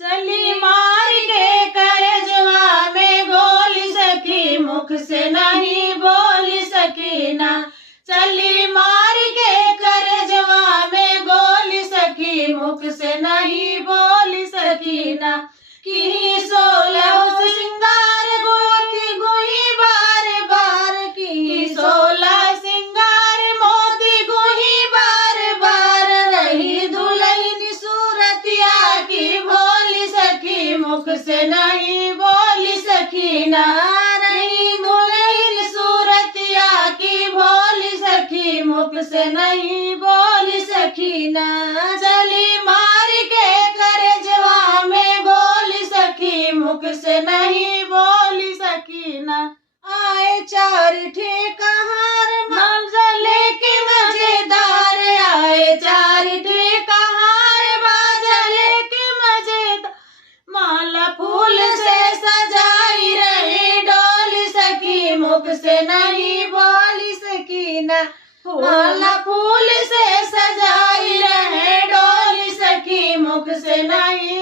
चली मार के करजवा में गोली सखी, मुख से नहीं बोल सकी ना। चली मार के करजवा में गोली सखी, मुख से नहीं बोल सकी ना। की 16 सिंगार गोती गुई बार बार की, 16 सिंगार मोती गुई बार बार। रही दुल्हन सूरतिया की भोली सखी, मुख से नहीं बोल सकी ना। रही दुल्हन सूरतिया की भोली सखी, मुख से नहीं बोल सकी ना। चली मार के करजवा में गोली सखी, मुख से नहीं बोल सकी ना। आए 4 ठेकहार मंजले के मजेदार, आए 4 ठेकहार बाजले के मजेदार। माला फूल से सजाई रहे डोल सखी, मुख से नहीं बोल सकी ना। माला फूल से सजाई रहे डोल सखी, मुख से नहीं